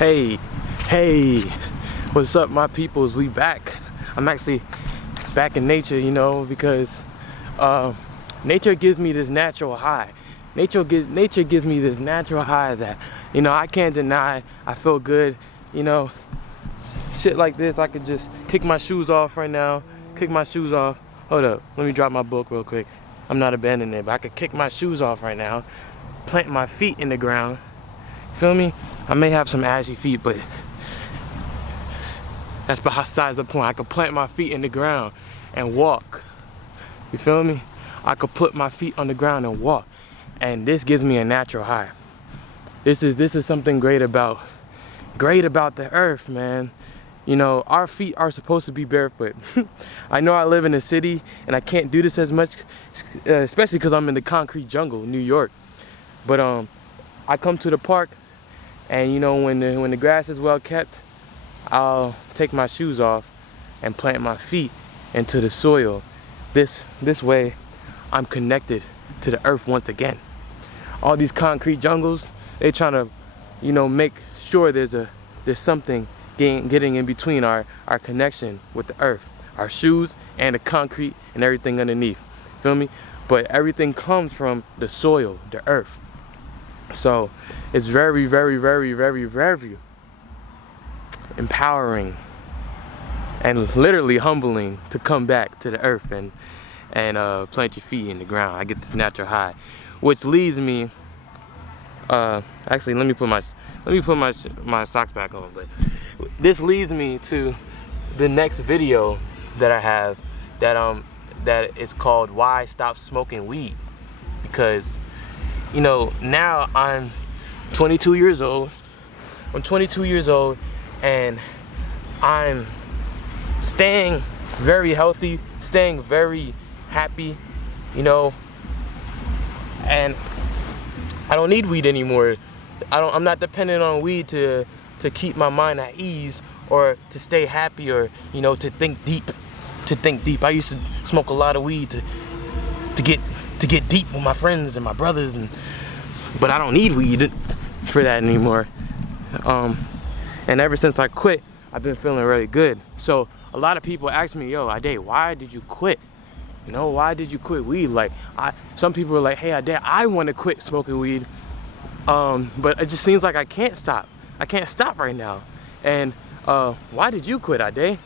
Hey, hey, what's up, my peoples? We back. I'm actually back in nature, you know, because nature gives me this natural high. Nature gives me this natural high that, you know, I can't deny. I feel good, you know, shit like this. I could just kick my shoes off right now, kick my shoes off. Hold up, let me drop my book real quick. I'm not abandoning it, but I could kick my shoes off right now, plant my feet in the ground. Feel me? I may have some ashy feet, but that's besides the point. I could plant my feet in the ground and walk. You feel me? I could put my feet on the ground and walk. And this gives me a natural high. This is something great about the earth, man. You know, our feet are supposed to be barefoot. I know I live in a city and I can't do this as much, especially because I'm in the concrete jungle, New York. But I come to the park, and you know, when the grass is well kept, I'll take my shoes off and plant my feet into the soil. This way, I'm connected to the earth once again. All these concrete jungles, they trying to, you know, make sure there's something getting in between our connection with the earth, our shoes and the concrete and everything underneath. Feel me? But everything comes from the soil, the earth. So it's very, very, very, very, very empowering and literally humbling to come back to the earth and plant your feet in the ground. I get this natural high, which leads me. Actually, let me put my socks back on. But this leads me to the next video that I have that is called "Why Stop Smoking Weed," because, you know, now I'm 22 years old. I'm 22 years old, and I'm staying very healthy, staying very happy, you know, and I don't need weed anymore. I'm not dependent on weed to keep my mind at ease or to stay happy or, you know, to think deep. I used to smoke a lot of weed to get deep with my friends and my brothers, but I don't need weed for that anymore. And ever since I quit, I've been feeling really good. So a lot of people ask me, yo, Ade, why did you quit? You know, why did you quit weed? Like, some people are like, hey, Ade, I want to quit smoking weed, but it just seems like I can't stop. I can't stop right now. And why did you quit, Ade?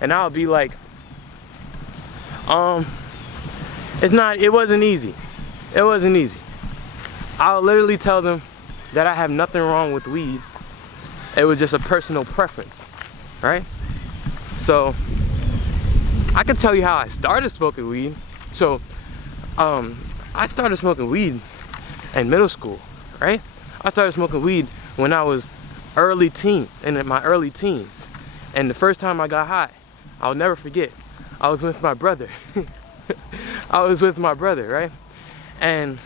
And I'll be like, it wasn't easy. It wasn't easy. I'll literally tell them that I have nothing wrong with weed. It was just a personal preference, right? So I can tell you how I started smoking weed. So I started smoking weed in middle school, right? I started smoking weed when I was in my early teens. And the first time I got high, I'll never forget. I was with my brother. Right? And,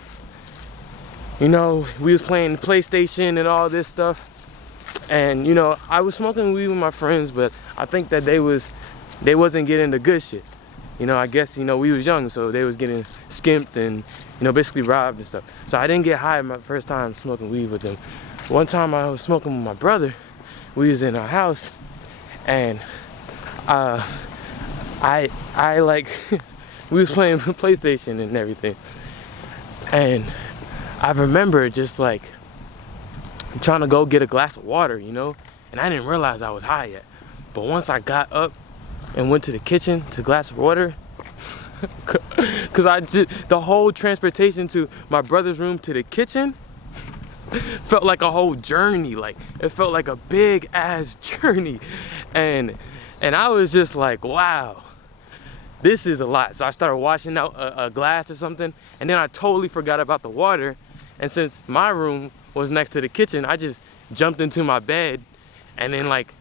you know, we was playing PlayStation and all this stuff. And, you know, I was smoking weed with my friends, but I think that they wasn't getting the good shit. You know, I guess, you know, we was young, so they was getting skimped and, you know, basically robbed and stuff. So I didn't get high my first time smoking weed with them. One time I was smoking with my brother. We was in our house, and I like we was playing PlayStation and everything, and I remember just like trying to go get a glass of water, you know, and I didn't realize I was high yet. But once I got up and went to the kitchen to a glass of water, because the whole transportation to my brother's room to the kitchen felt like a whole journey. Like, it felt like a big ass journey, and I was just like, wow, this is a lot. So I started washing out a glass or something, and then I totally forgot about the water. And since my room was next to the kitchen, I just jumped into my bed and then like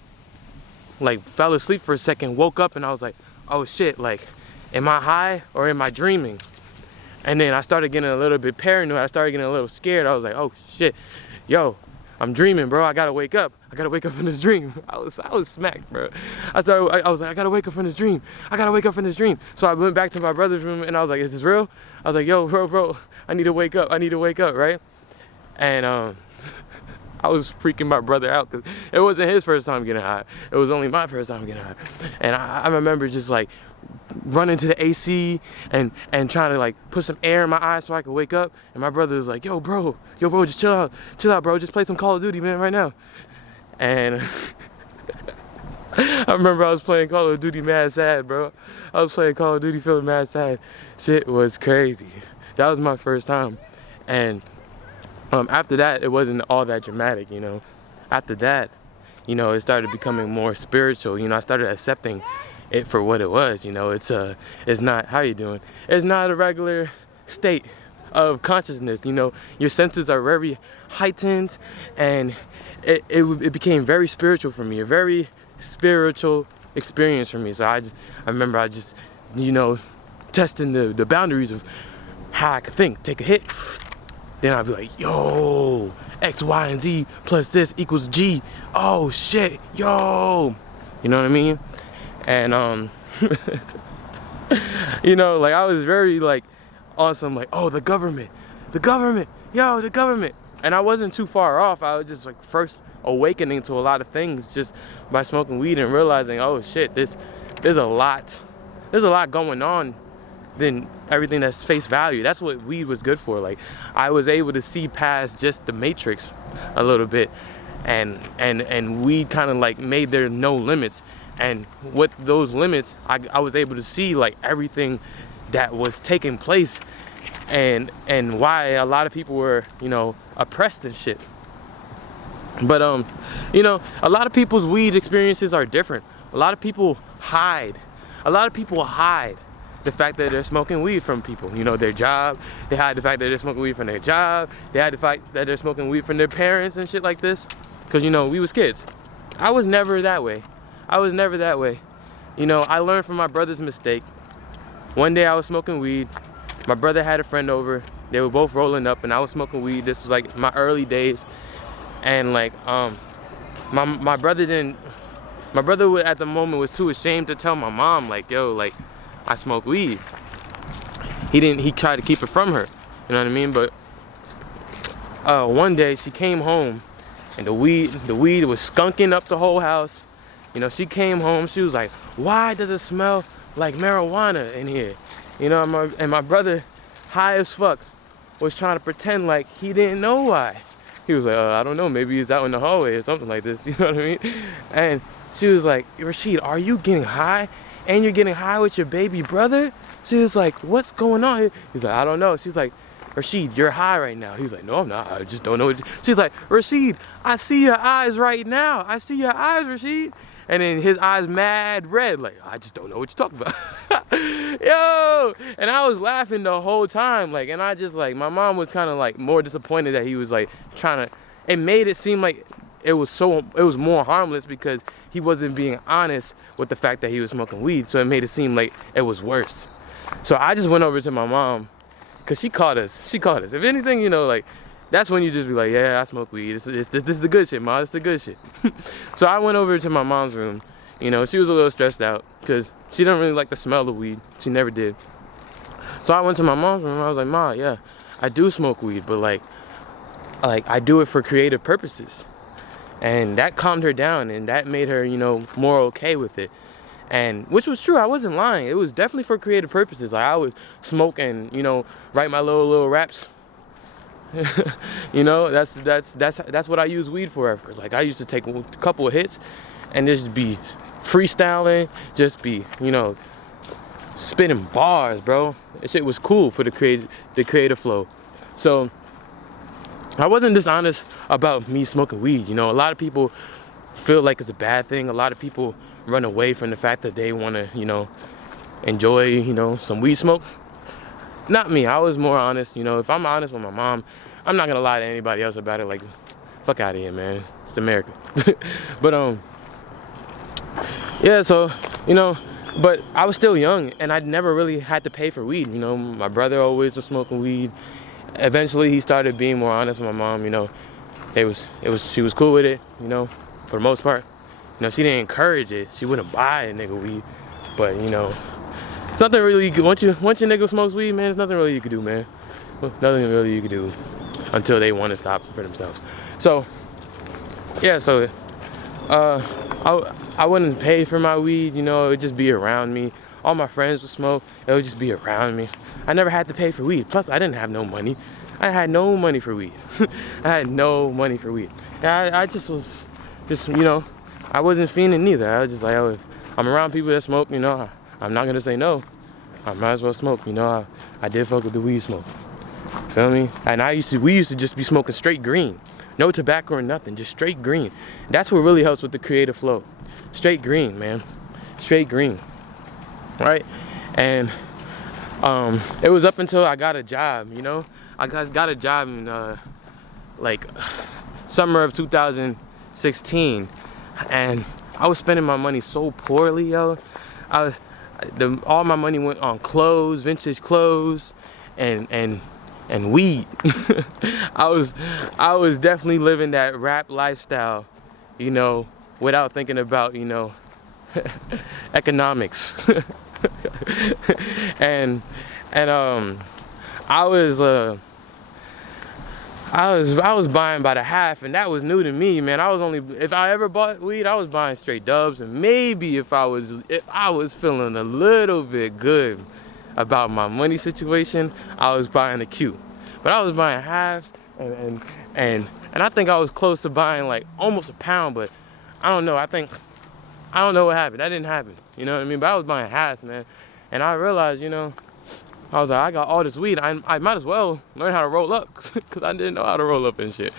fell asleep for a second, woke up, and I was like, oh shit, like, am I high or am I dreaming? And then I started getting a little bit paranoid. I started getting a little scared. I was like, oh shit, yo, I'm dreaming, bro. I gotta wake up. I gotta wake up from this dream. I was smacked, bro. I was like, I gotta wake up from this dream. I gotta wake up from this dream. So I went back to my brother's room and I was like, is this real? I was like, yo, bro, I need to wake up. I need to wake up, right? And I was freaking my brother out because it wasn't his first time getting high. It was only my first time getting high. And I remember just like running to the AC and trying to like put some air in my eyes so I could wake up. And my brother was like, yo bro, just chill out bro, just play some Call of Duty, man, right now. And I remember I was playing Call of Duty mad sad, bro. I was playing Call of Duty feeling mad sad. Shit was crazy. That was my first time. And after that, it wasn't all that dramatic, you know. After that, you know, it started becoming more spiritual. You know, I started accepting it for what it was. You know, it's not, how you doing? It's not a regular state of consciousness. You know, your senses are very heightened, and it became very spiritual for me, a very spiritual experience for me. So I remember you know, testing the boundaries of how I could think. Take a hit, then I'd be like, yo, X, Y, and Z plus this equals G. Oh shit, yo. You know what I mean? And you know, like I was very like on some like, oh, the government, yo, the government. And I wasn't too far off. I was just like first awakening to a lot of things just by smoking weed and realizing, oh shit, there's a lot going on than everything that's face value. That's what weed was good for. Like I was able to see past just the matrix a little bit, and weed kind of like made there no limits. And with those limits, I was able to see like everything that was taking place, and why a lot of people were, you know, oppressed and shit. But you know, a lot of people's weed experiences are different. A lot of people hide the fact that they're smoking weed from people, you know, their job. They hide the fact that they're smoking weed from their job. They hide the fact that they're smoking weed from their parents and shit like this. Because, you know, we was kids. I was never that way. You know, I learned from my brother's mistake. One day I was smoking weed. My brother had a friend over. They were both rolling up and I was smoking weed. This was like my early days. And like, my brother at the moment was too ashamed to tell my mom, like, yo, like, I smoke weed. He tried to keep it from her, you know what I mean? But one day she came home and the weed was skunking up the whole house. You know, she came home, she was like, why does it smell like marijuana in here? You know, and my brother, high as fuck, was trying to pretend like he didn't know why. He was like, I don't know, maybe he's out in the hallway or something like this, you know what I mean? And she was like, Rashid, are you getting high? And you're getting high with your baby brother? She was like, what's going on? He's like, I don't know. She's like, Rashid, you're high right now. He was like, no, I'm not. I just don't know. She's like, Rashid, I see your eyes right now. I see your eyes, Rashid. And then his eyes mad red, like, I just don't know what you're talking about. Yo! And I was laughing the whole time, like, and I just, like, my mom was kind of, like, more disappointed that he was, like, trying to, it made it seem like it was more harmless because he wasn't being honest with the fact that he was smoking weed, so it made it seem like it was worse. So I just went over to my mom, because she caught us. If anything, you know, like, that's when you just be like, yeah, I smoke weed. This is the good shit, Ma. This is the good shit. So I went over to my mom's room. You know, she was a little stressed out because she didn't really like the smell of weed. She never did. So I went to my mom's room and I was like, Ma, yeah, I do smoke weed, but like I do it for creative purposes. And that calmed her down and that made her, you know, more okay with it. And which was true, I wasn't lying. It was definitely for creative purposes. Like I would smoke and, you know, write my little raps. You know, that's what I use weed for at first. Like I used to take a couple of hits and just be freestyling, just be, you know, spitting bars, bro. That shit was cool for the creative flow. So I wasn't dishonest about me smoking weed. You know, a lot of people feel like it's a bad thing. A lot of people run away from the fact that they want to, you know, enjoy, you know, some weed smoke. Not me. I was more honest. You know, if I'm honest with my mom, I'm not gonna lie to anybody else about it. Like, fuck out of here, man. It's America. But yeah. So, you know, but I was still young, and I never really had to pay for weed. You know, my brother always was smoking weed. Eventually, he started being more honest with my mom. You know, she was cool with it. You know, for the most part. You know, she didn't encourage it. She wouldn't buy a nigga weed, but you know. It's nothing really you can, once your nigga smokes weed, man, there's nothing really you can do, man. Nothing really you can do until they want to stop for themselves. So, yeah, so I wouldn't pay for my weed, you know, it would just be around me. All my friends would smoke, it would just be around me. I never had to pay for weed. Plus, I didn't have no money. I had no money for weed. I had no money for weed. And I just was, you know, I wasn't fiending neither. I was just like, I'm around people that smoke, you know, I'm not gonna say no. I might as well smoke, you know. I did fuck with the weed smoke. Feel me? And we used to just be smoking straight green. No tobacco or nothing, just straight green. That's what really helps with the creative flow. Straight green, man. Straight green. Right? And it was up until I got a job, you know? I got a job in like summer of 2016, and I was spending my money so poorly, yo. All my money went on clothes, vintage clothes, and weed. I was definitely living that rap lifestyle, you know, without thinking about, you know, economics. and I was buying by the half, and that was new to me, man. If I ever bought weed, I was buying straight dubs, and maybe if I was feeling a little bit good about my money situation, I was buying a Q. But I was buying halves, and I think I was close to buying like almost a pound, but I don't know. I don't know what happened. That didn't happen. You know what I mean? But I was buying halves, man. And I realized, you know, I was like, I got all this weed. I might as well learn how to roll up, because I didn't know how to roll up and shit.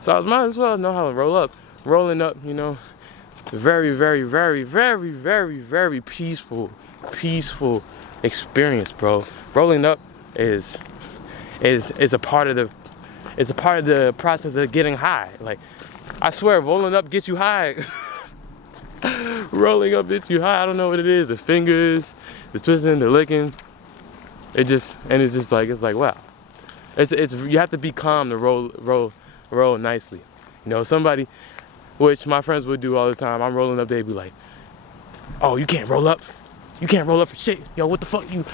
So I might as well know how to roll up. Rolling up, you know, very, very, very, very, very, very peaceful experience, bro. Rolling up is a part of the process of getting high. Like, I swear, rolling up gets you high. Rolling up gets you high. I don't know what it is. The fingers, the twisting, the licking. It's just like, wow. You have to be calm to roll nicely. You know, somebody, which my friends would do all the time. I'm rolling up, they'd be like, "Oh, you can't roll up. You can't roll up for shit. Yo, what the fuck you?"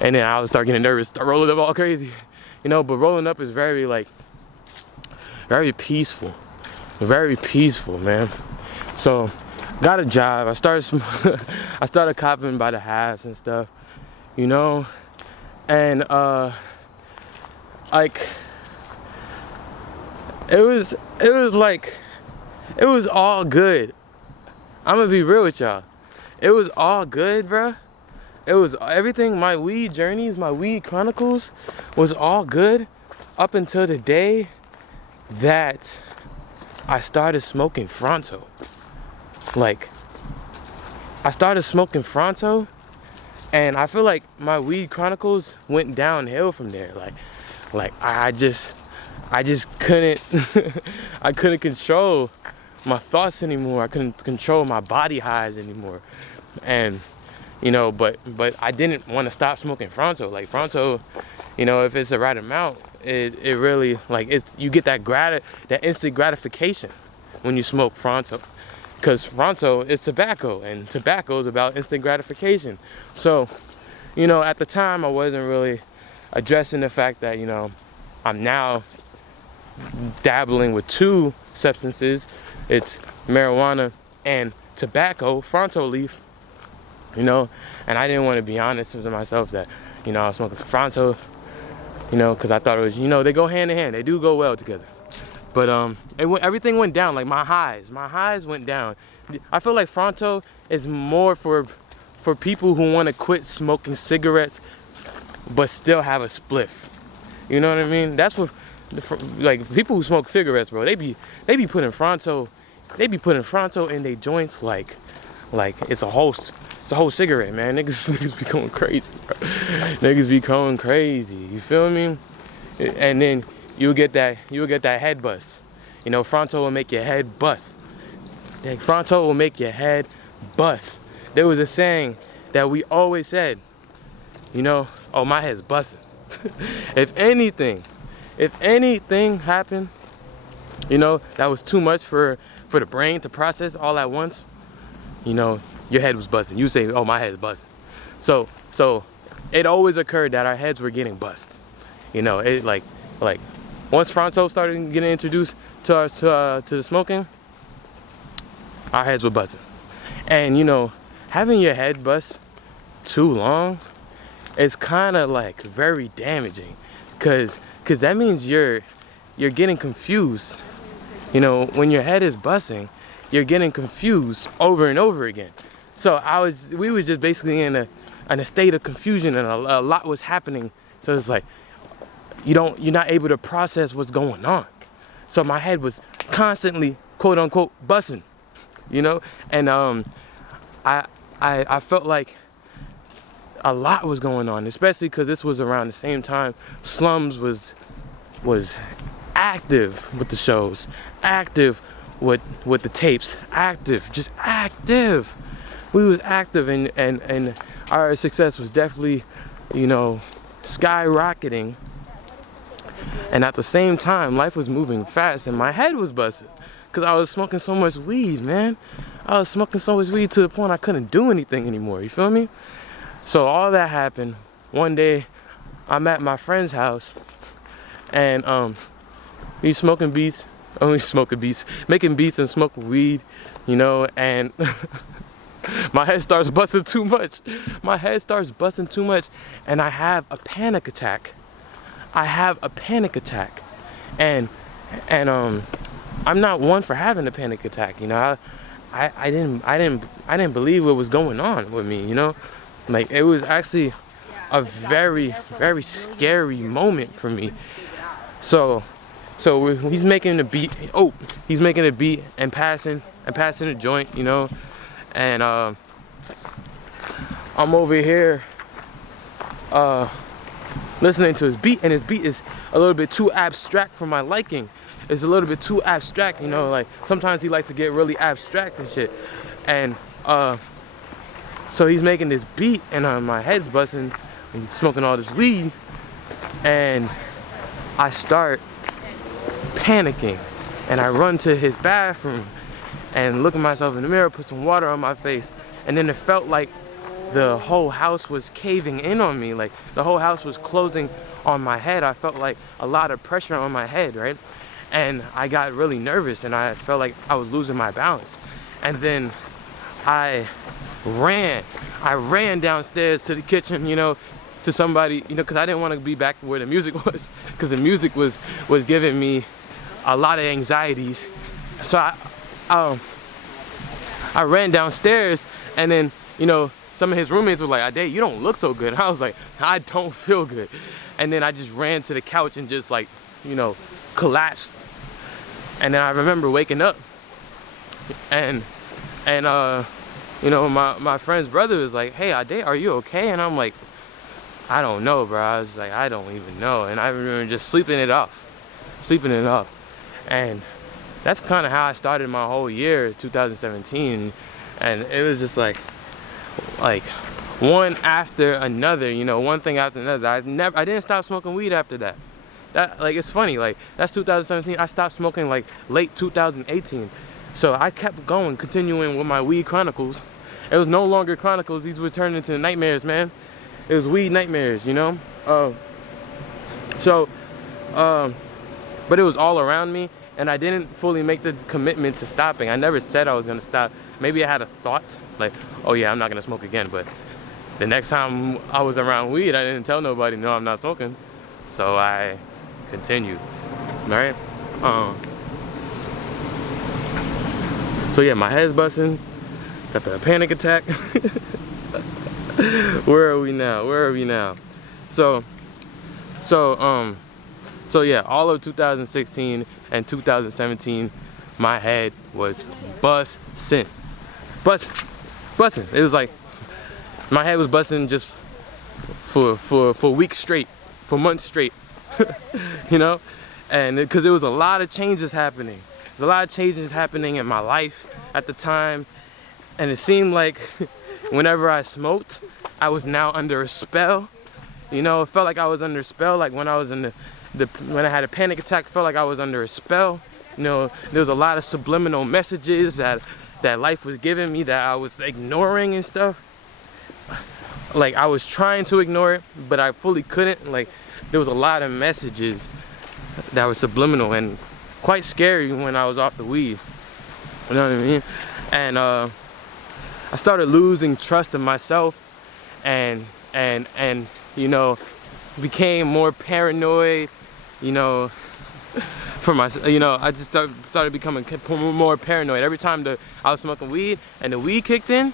And then I would start getting nervous, start rolling up all crazy. You know, but rolling up is very peaceful. Very peaceful, man. So, got a job. I started copping by the halves and stuff, you know, and like it was all good. I'm gonna be real with y'all. It was all good, bruh. It was everything. My weed journeys, my weed chronicles was all good up until the day that I started smoking Fronto. Like, I started smoking Fronto, and I feel like my weed chronicles went downhill from there. Like I just couldn't I couldn't control my thoughts anymore. I couldn't control my body highs anymore. And you know, but I didn't want to stop smoking Fronto. Like, Fronto, you know, if it's the right amount, it really, like, you get that instant gratification when you smoke Fronto. Because Fronto is tobacco, and tobacco is about instant gratification. So, you know, at the time, I wasn't really addressing the fact that, you know, I'm now dabbling with two substances. It's marijuana and tobacco, Fronto leaf, you know, and I didn't want to be honest with myself that, you know, I was smoking some Fronto, you know, because I thought it was, you know, they go hand in hand. They do go well together. But everything went down. Like, my highs went down. I feel like Fronto is more for people who want to quit smoking cigarettes but still have a spliff. You know what I mean? That's what, like, people who smoke cigarettes, bro, they be putting Fronto in their joints like it's a whole cigarette, man. Niggas be going crazy, bro. Niggas be going crazy. You feel me? And then you'll get that head bust. You know, Fronto will make your head bust. Fronto will make your head bust. There was a saying that we always said, you know, "Oh, my head's busting." If anything happened, you know, that was too much for the brain to process all at once, you know, your head was busting. You say, "Oh, my head's busting." So it always occurred that our heads were getting bust. You know, it like once Fronto started getting introduced to the smoking, our heads were busting. And you know, having your head bust too long is kind of like very damaging, cause that means you're getting confused. You know, when your head is busting, you're getting confused over and over again. So we were just basically in a state of confusion, and a lot was happening. So it's like you're not able to process what's going on. So my head was constantly, quote unquote, busting, you know, and I felt like a lot was going on, especially because this was around the same time Slums was active with the shows, active with the tapes, just active. We was active, and our success was definitely, you know, skyrocketing. And at the same time, life was moving fast, and my head was busted because I was smoking so much weed, man. I was smoking so much weed to the point I couldn't do anything anymore. You feel me? So all that happened. One day, I'm at my friend's house, and he's smoking beats. Making beats and smoking weed, you know, and my head starts busting too much. And I have a panic attack. And I'm not one for having a panic attack, you know. I didn't believe what was going on with me, you know. Like, it was actually a very, very scary moment for me. So he's making a beat. He's making a beat and passing a joint, you know. And I'm over here listening to his beat, and his beat is a little bit too abstract for my liking. It's a little bit too abstract, you know, like sometimes he likes to get really abstract and shit. And so he's making this beat, and my head's busting, and smoking all this weed, and I start panicking, and I run to his bathroom and look at myself in the mirror, put some water on my face, and then it felt like the whole house was caving in on me, like the whole house was closing on my head. I felt like a lot of pressure on my head, right? And I got really nervous, and I felt like I was losing my balance. And then I ran downstairs to the kitchen, you know, to somebody, you know, because I didn't want to be back where the music was, because the music was giving me a lot of anxieties. So I ran downstairs, and then, you know, some of his roommates were like, "Ade, you don't look so good." And I was like, "I don't feel good." And then I just ran to the couch and just, like, you know, collapsed. And then I remember waking up, and you know, my friend's brother was like, "Hey, Ade, are you okay?" And I'm like, "I don't know, bro." I was like, "I don't even know." And I remember just sleeping it off. And that's kind of how I started my whole year, 2017. And it was just like one after another, you know, one thing after another. I didn't stop smoking weed after that. That, like, it's funny, like, that's 2017. I stopped smoking like late 2018. So I kept going, continuing with my weed chronicles. It was no longer chronicles. These were turned into nightmares, man. It was weed nightmares, you know? But it was all around me, and I didn't fully make the commitment to stopping. I never said I was gonna stop. Maybe I had a thought, like, oh yeah, I'm not gonna smoke again, but the next time I was around weed, I didn't tell nobody, no, I'm not smoking. So I continued, right? So yeah, my head's busting, got the panic attack. Where are we now? So yeah, all of 2016 and 2017, my head was busting. It was like my head was busting just for weeks straight, for months straight, you know, and because there was a lot of changes happening. There's a lot of changes happening in my life at the time, and it seemed like whenever I smoked, I was now under a spell. You know, it felt like I was under a spell. Like when I was in when I had a panic attack, it felt like I was under a spell. You know, there was a lot of subliminal messages that life was giving me that I was ignoring and stuff. Like, I was trying to ignore it, but I fully couldn't. Like, there was a lot of messages that were subliminal and quite scary when I was off the weed. You know what I mean? and I started losing trust in myself, and you know, became more paranoid, you know, for my, you know, I just started becoming more paranoid. Every time I was smoking weed and the weed kicked in,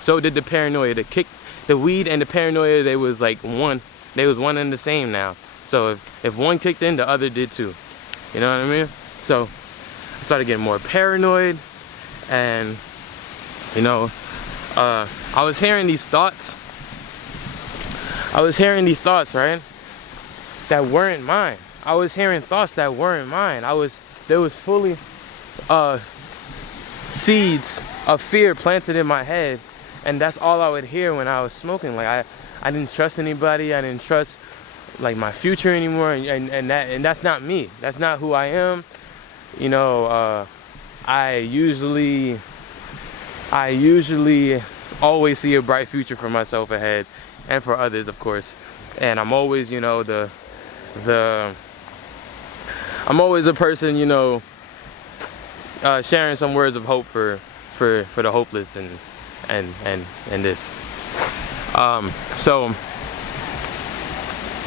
so did the paranoia. The weed and the paranoia, they was one and the same now. So if one kicked in, the other did too. You know what I mean? So I started getting more paranoid, and you know, I was hearing these thoughts. Right? That weren't mine. I was hearing thoughts that weren't mine. There was fully seeds of fear planted in my head, and that's all I would hear when I was smoking. Like I didn't trust anybody. I didn't trust like my future anymore, and that's not me. That's not who I am. You know, I usually always see a bright future for myself ahead, and for others, of course. And I'm always, you know, I'm always a person, you know, sharing some words of hope for the hopeless and this.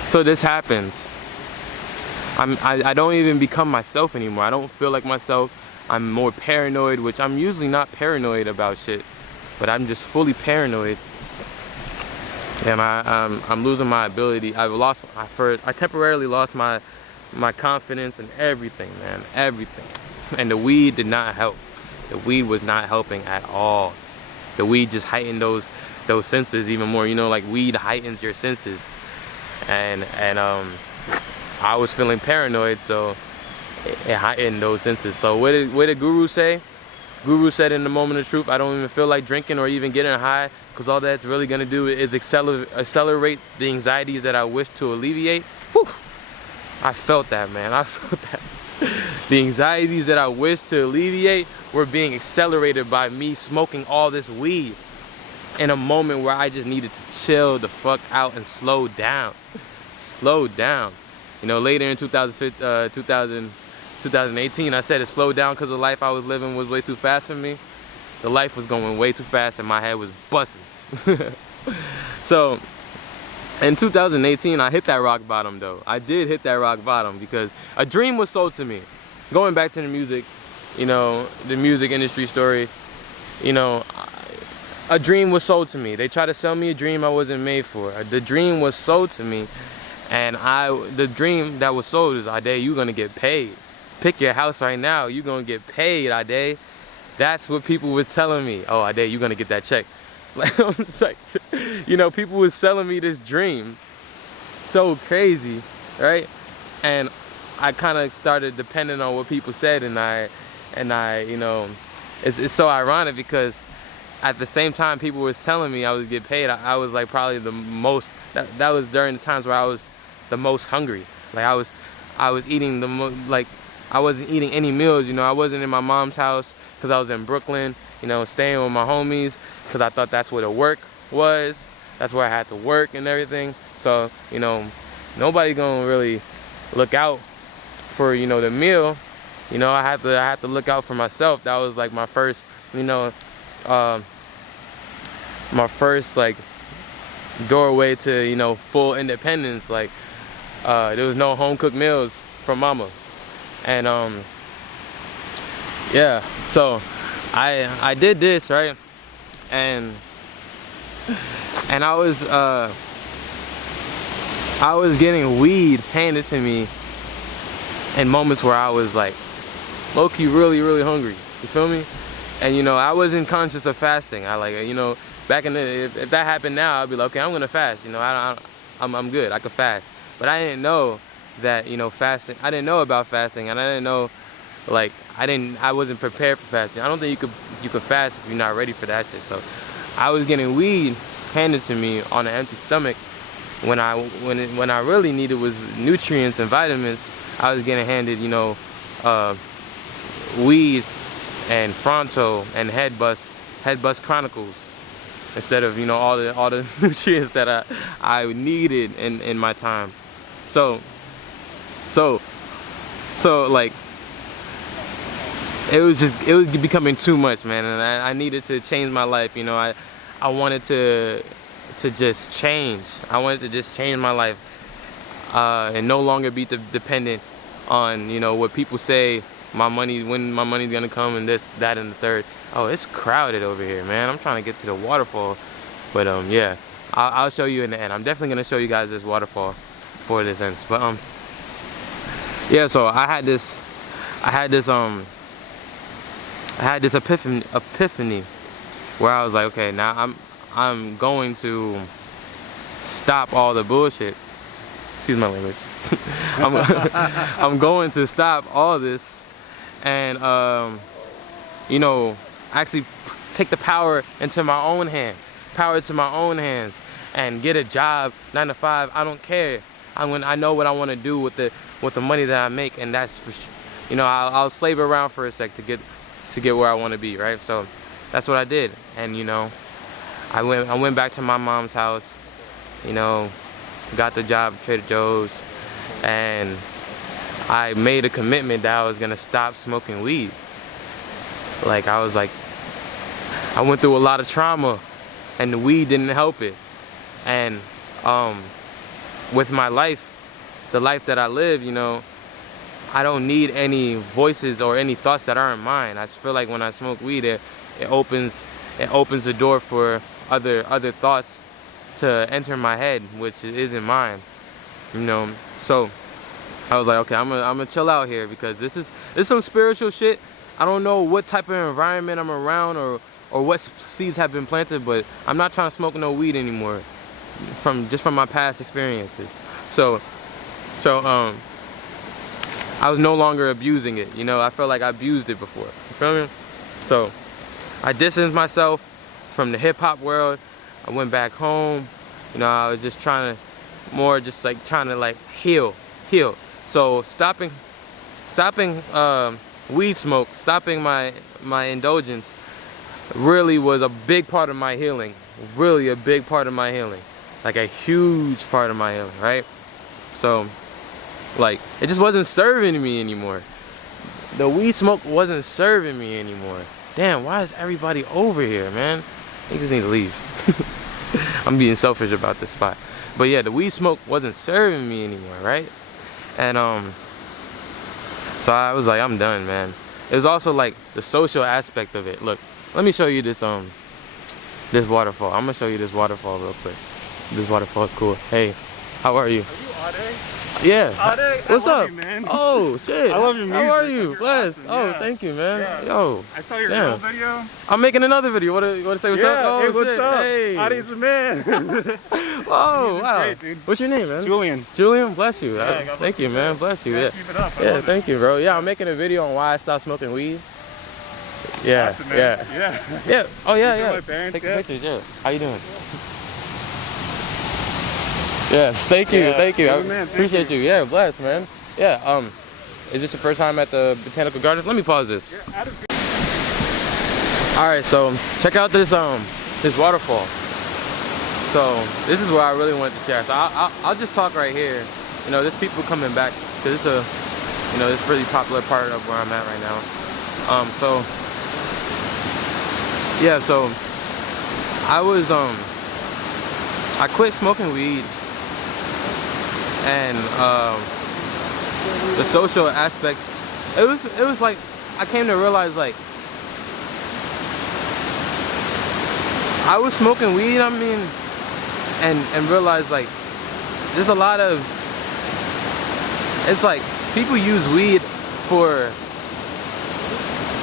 So this happens. I don't even become myself anymore. I don't feel like myself. I'm more paranoid, which I'm usually not paranoid about shit, but I'm just fully paranoid. And I'm losing my ability. I temporarily lost my confidence and everything, man, everything. And the weed did not help. The weed was not helping at all. The weed just heightened those senses even more. You know, like weed heightens your senses, and I was feeling paranoid, so it heightened those senses. So what did Guru say? Guru said in the moment of truth, I don't even feel like drinking or even getting high, because all that's really gonna do is accelerate the anxieties that I wish to alleviate. Whew. I felt that, man. I felt that. The anxieties that I wish to alleviate were being accelerated by me smoking all this weed in a moment where I just needed to chill the fuck out and slow down. Slow down. You know, later in 2018, I said it slowed down because the life I was living was way too fast for me. The life was going way too fast and my head was busting. So in 2018, I hit that rock bottom though. I did hit that rock bottom because a dream was sold to me. Going back to the music, you know, the music industry story, you know, a dream was sold to me. They tried to sell me a dream I wasn't made for. The dream was sold to me, and the dream that was sold is, Ade, you're gonna get paid. Pick your house right now, you're gonna get paid, Ade. That's what people were telling me. Oh, Ade, you're gonna get that check. Like, I'm just like, you know, people was selling me this dream. So crazy, right? And I kind of started depending on what people said, and I, you know, it's so ironic because at the same time people was telling me I was get paid, I was like probably the most, that was during the times where I was the most hungry. Like I was eating like I wasn't eating any meals, you know. I wasn't in my mom's house because I was in Brooklyn, you know, staying with my homies because I thought that's where the work was. That's where I had to work and everything. So, you know, nobody gonna really look out for, you know, the meal. You know, I had to look out for myself. That was like my first, you know, my first like doorway to, you know, full independence. Like there was no home cooked meals from mama, and yeah, so I did this, right, and I was getting weed handed to me in moments where I was like low-key really hungry, you feel me? And you know, I wasn't conscious of fasting. I like, you know, back in the, if that happened now, I'd be like, okay, I'm gonna fast, you know, I'm good, I could fast. But I didn't know that, you know, fasting, I didn't know about fasting, and I didn't know, like, I wasn't prepared for fasting. I don't think you could fast if you're not ready for that shit. So I was getting weed handed to me on an empty stomach when I really needed was nutrients and vitamins. I was getting handed, you know, weeds and Fronto and head bust Chronicles instead of, you know, all the nutrients that I needed in my time. So like it was becoming too much, man, and I needed to change my life. You know, I wanted to just change. I wanted to just change my life, and no longer be dependent on, you know, what people say. When my money's gonna come, and this, that, and the third. Oh, it's crowded over here, man. I'm trying to get to the waterfall, but yeah, I'll show you in the end. I'm definitely gonna show you guys this waterfall before this ends. But yeah. So I had this epiphany where I was like, okay, now I'm going to stop all the bullshit. Excuse my language. I'm going to stop all this, and you know, actually take the power into my own hands. And get a job, 9 to 5. I don't care. I know what I want to do with the money that I make, and that's for sure. You know, I'll slave around for a sec to get where I want to be, right? So that's what I did, and you know, I went back to my mom's house. You know, got the job at Trader Joe's, and I made a commitment that I was gonna stop smoking weed. Like, I went through a lot of trauma, and the weed didn't help it. And with my life, the life that I live, you know, I don't need any voices or any thoughts that aren't mine. I feel like when I smoke weed, it opens the door for other thoughts to enter my head, which isn't mine, you know. So I was like, okay, I'm gonna chill out here, because this is some spiritual shit. I don't know what type of environment I'm around or what seeds have been planted, but I'm not trying to smoke no weed anymore from my past experiences. So I was no longer abusing it, you know. I felt like I abused it before, you feel me? So I distanced myself from the hip-hop world. I went back home, you know. I was just trying to heal. So stopping weed smoke, stopping my indulgence really was a big part of my healing. Really a big part of my healing. Like a huge part of my healing, right? So, like, it just wasn't serving me anymore. The weed smoke wasn't serving me anymore. Damn, why is everybody over here, man? Niggas need to leave. I'm being selfish about this spot. But yeah, the weed smoke wasn't serving me anymore, right? And so I was like, I'm done, man. It was also like the social aspect of it. Look, let me show you this waterfall. I'm gonna show you this waterfall real quick. This waterfall is cool. Hey, how are you? Are you Ade? Yeah. Ade, what's up? You, man. Oh shit. I love your music. How are you? Blessed. Awesome. Oh, yeah. thank you, man. Yeah. Yo. I saw your real video. I'm making another video. Want to say what's up? Oh, hey, what's shit. up? Hey. Ade's the man. Oh, wow. Great, dude. What's your name, man? Julian. Julian, bless you. Yeah, thank you, man. Bless you. Yeah. Keep it up. Yeah, thank you, bro. Yeah, I'm making a video on why I stopped smoking weed. Yeah. Awesome, man. Yeah. Yeah. Oh, yeah. My parents, Take pictures. Yeah. How you doing? Yes, thank you. I appreciate you. Yeah, bless, man. Yeah, is this your first time at the Botanical Gardens? Let me pause this. Alright, so check out this waterfall. So this is where I really wanted to share. So I'll just talk right here. You know, there's people coming back because it's a, you know, it's a really popular part of where I'm at right now. So yeah, so I quit smoking weed, and the social aspect, it was like I came to realize, like, I was smoking weed, I mean, and realized, like, there's a lot of, it's like people use weed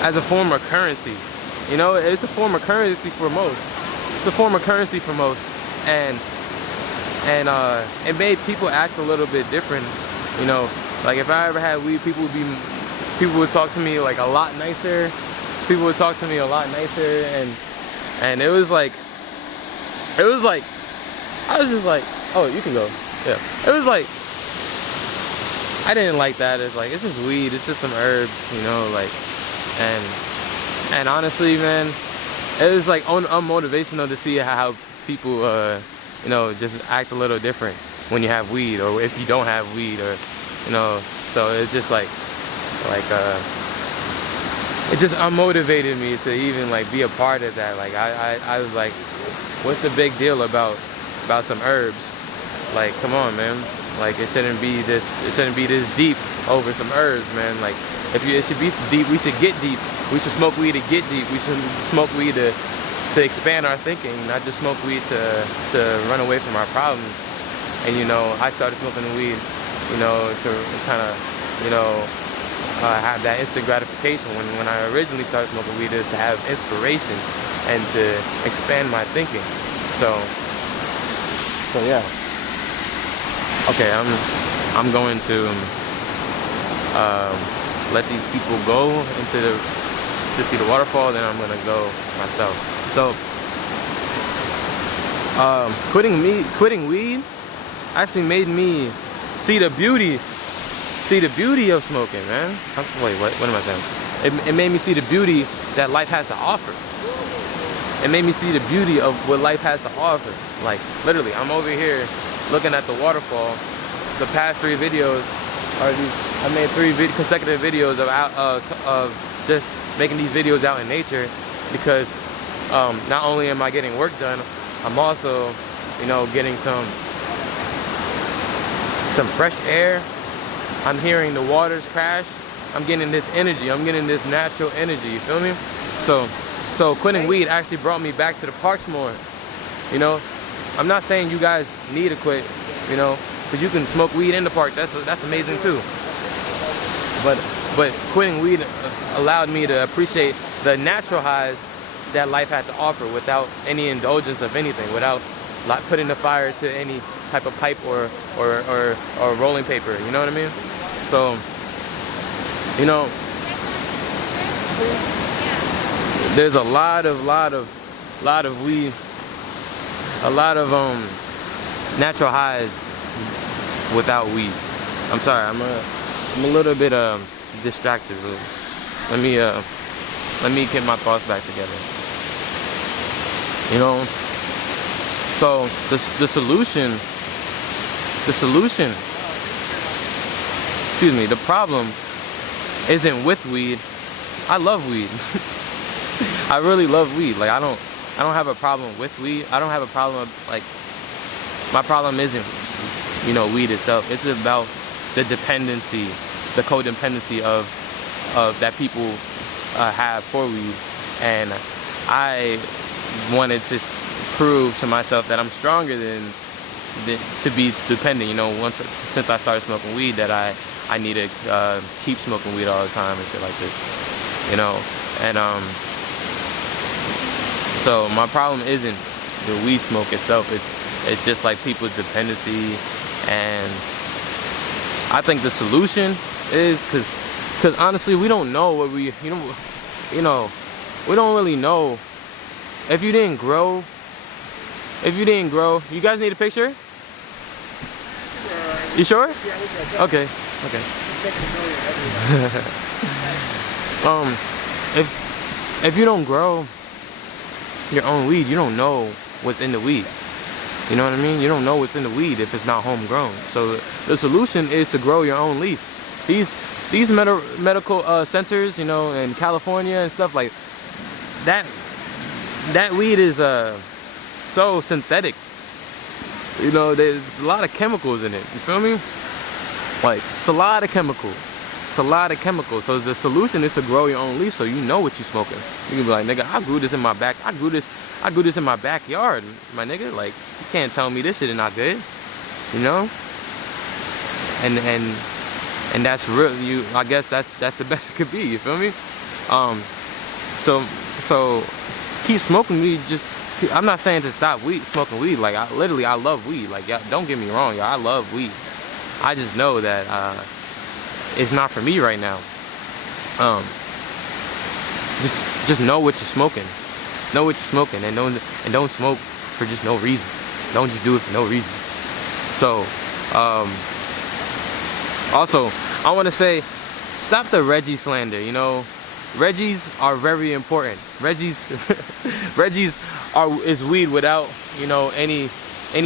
as a form of currency. You know, it's a form of currency for most. And it made people act a little bit different. You know, like if I ever had weed, people would talk to me like a lot nicer. And it was like I was just like, oh, you can go. Yeah. It was like, I didn't like that. It's like, it's just weed, it's just some herbs, you know, like, and honestly, man, it was like unmotivational to see how people, you know, just act a little different when you have weed, or if you don't have weed, or, you know, so it's just like, it just unmotivated me to even like be a part of that. Like I was like, what's the big deal about some herbs? Like, come on, man. Like, it shouldn't be this deep over some herbs, man. Like, it should be deep, we should get deep. We should smoke weed to get deep. We should smoke weed to expand our thinking, not just smoke weed to run away from our problems. And you know, I started smoking weed, you know, to kind of, you know, have that instant gratification. When I originally started smoking weed, is to have inspiration and to expand my thinking. So yeah. Okay, I'm going to let these people go to see the waterfall. Then I'm gonna go myself. So quitting weed actually made me see the beauty of smoking, man. Wait, what am I saying? It made me see the beauty that life has to offer. It made me see the beauty of what life has to offer. Like, literally, I'm over here looking at the waterfall. The past 3 videos are these. I made 3 consecutive videos of just making these videos out in nature, because not only am I getting work done, I'm also, you know, getting some fresh air. I'm hearing the waters crash. I'm getting this energy. I'm getting this natural energy. You feel me? So quitting weed actually brought me back to the parks more. You know, I'm not saying you guys need to quit, you know, because you can smoke weed in the park. That's amazing too. But quitting weed allowed me to appreciate the natural highs that life had to offer without any indulgence of anything, without like putting the fire to any type of pipe or rolling paper. You know what I mean? So, you know, there's a lot of weed, a lot of natural highs without weed. I'm sorry, I'm a little bit distracted. Let me get my thoughts back together. You know, so the solution, excuse me, the problem isn't with weed. I love weed. I really love weed. Like, I don't have a problem with weed. I don't have a problem, like, my problem isn't, you know, weed itself. It's about the dependency, the codependency of that people have for weed. And I wanted to prove to myself that I'm stronger than to be dependent. You know, since I started smoking weed, that I need to keep smoking weed all the time and shit like this. You know, and so my problem isn't the weed smoke itself. It's just like people's dependency. And I think the solution is because honestly, we don't know what we, you know, we don't really know. If you didn't grow, you guys need a picture? You sure? Yeah, okay. If you don't grow your own weed, you don't know what's in the weed. You know what I mean? You don't know what's in the weed if it's not homegrown. So the solution is to grow your own leaf. These medical centers, you know, in California and stuff like that weed is so synthetic. You know, there's a lot of chemicals in it. You feel me? Like, it's a lot of chemicals. So the solution is to grow your own leaf, so you know what you're smoking. You can be like, nigga, I grew this in my back. I grew this in my backyard, my nigga. Like, you can't tell me this shit is not good. You know? And that's real. I guess that's the best it could be. You feel me? So keep smoking weed. I'm not saying to stop smoking weed. Like, I love weed. Like, y'all, don't get me wrong, y'all. I love weed. I just know that it's not for me right now. Just know what you're smoking. Know what you're smoking, and don't smoke for just no reason. Don't just do it for no reason. So, also, I want to say, stop the Reggie slander. You know, Reggies are very important. Reggies is weed without, you know, any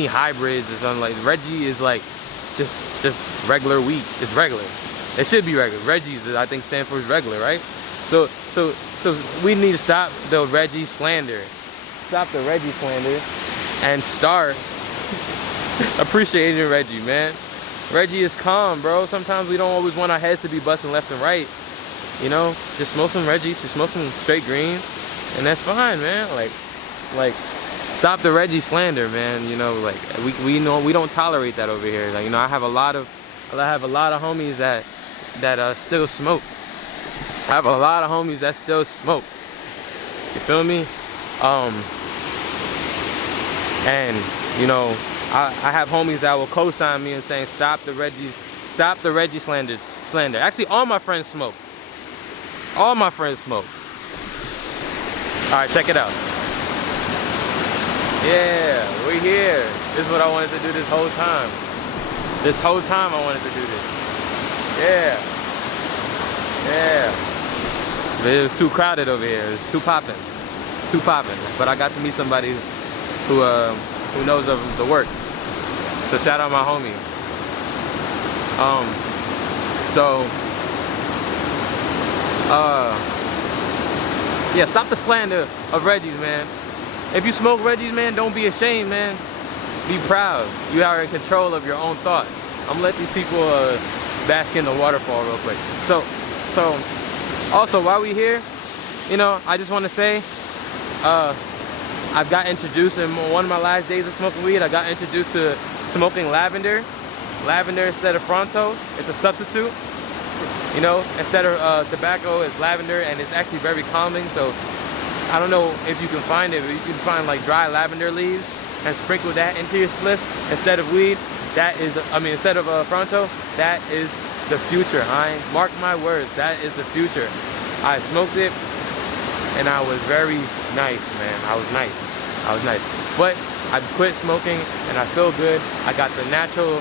hybrids or something. Like, Reggie is like just regular weed. It's regular. It should be regular. Reggie's, I think, stand for regular, right? So we need to stop the Reggie slander. Stop the Reggie slander and start appreciating Reggie, man. Reggie is calm, bro. Sometimes we don't always want our heads to be busting left and right. You know, just smoke some Reggies, just smoke some straight green, and that's fine, man. Like, stop the Reggie slander, man. You know, like we know we don't tolerate that over here. Like, you know, I have a lot of homies that still smoke. I have a lot of homies that still smoke. You feel me? And you know, I have homies that will co-sign me and saying stop the Reggie slander. Actually, all my friends smoke. All my friends smoke. All right, check it out. Yeah, we're here. This is what I wanted to do this whole time. This whole time I wanted to do this. Yeah. Yeah. But it was too crowded over here. It was too popping. Too popping. But I got to meet somebody who knows of the work. So shout out my homie. Yeah, stop the slander of Reggie's, man. If you smoke Reggie's, man, don't be ashamed, man. Be proud. You are in control of your own thoughts. I'm gonna let these people bask in the waterfall real quick. So also while we here, you know, I just want to say, I've got introduced in one of my last days of smoking weed. I got introduced to smoking lavender instead of Fronto. It's a substitute. You know, instead of tobacco, it's lavender, and it's actually very calming. So I don't know if you can find it, but you can find like dry lavender leaves and sprinkle that into your spliff instead of weed. That is, instead of Fronto, that is the future. Mark my words, that is the future. I smoked it, and I was very nice, man. I was nice. But I quit smoking, and I feel good. I got the natural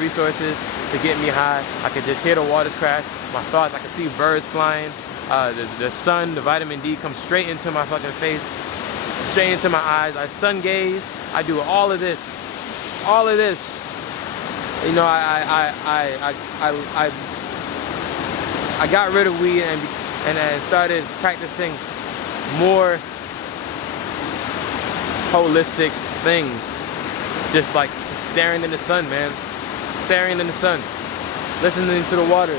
resources to get me high. I could just hear the waters crash. My thoughts, I could see birds flying. The sun, the vitamin D comes straight into my fucking face, straight into my eyes. I sun gaze. I do all of this. You know, I got rid of weed and I started practicing more holistic things. Just like staring in the sun, man. Staring in the sun. Listening to the water.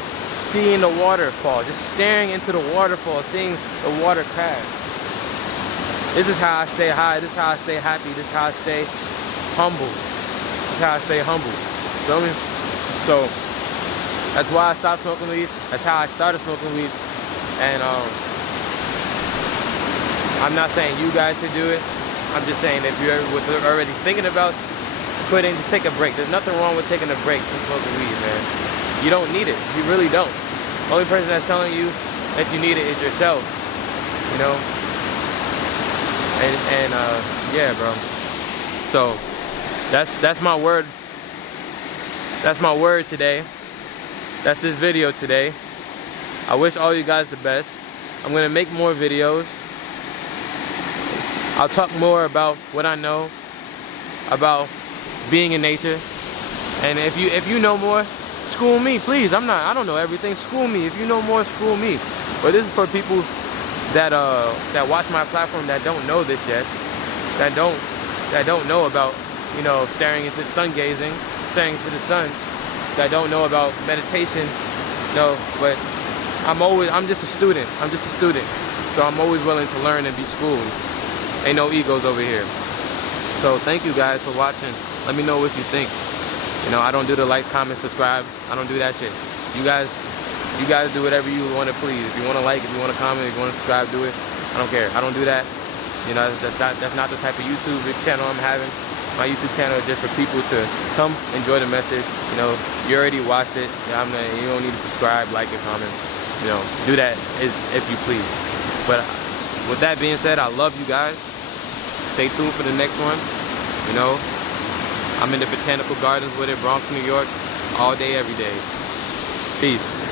Seeing the waterfall. Just staring into the waterfall. Seeing the water crash. This is how I stay high. This is how I stay happy. This is how I stay humble. This is how I stay humble. Feel me? So that's why I stopped smoking weed. That's how I started smoking weed. And I'm not saying you guys should do it. I'm just saying if you're already thinking about quitting, just take a break. There's nothing wrong with taking a break from smoking weed, man. You don't need it. You really don't. The only person that's telling you that you need it is yourself. You know? And yeah, bro. So that's my word. That's my word today. That's this video today. I wish all you guys the best. I'm gonna make more videos. I'll talk more about what I know about being in nature. And if you know more, school me, please. I don't know everything. School me. If you know more, school me. But this is for people that watch my platform that don't know this yet. That don't know about, you know, staring into sun gazing, staring into the sun. That don't know about meditation. No, but I'm just a student. So I'm always willing to learn and be schooled. Ain't no egos over here. So thank you guys for watching. Let me know what you think. You know, I don't do the like, comment, subscribe. I don't do that shit. You guys do whatever you want to please. If you want to like, if you want to comment, if you want to subscribe, do it. I don't care. I don't do that. You know, that's not the type of YouTube channel I'm having. My YouTube channel is just for people to come enjoy the message. You know, you already watched it. You don't need to subscribe, like, and comment. You know, do that if you please. But with that being said, I love you guys. Stay tuned for the next one. You know, I'm in the Botanical Gardens with it, Bronx, New York, all day, every day. Peace.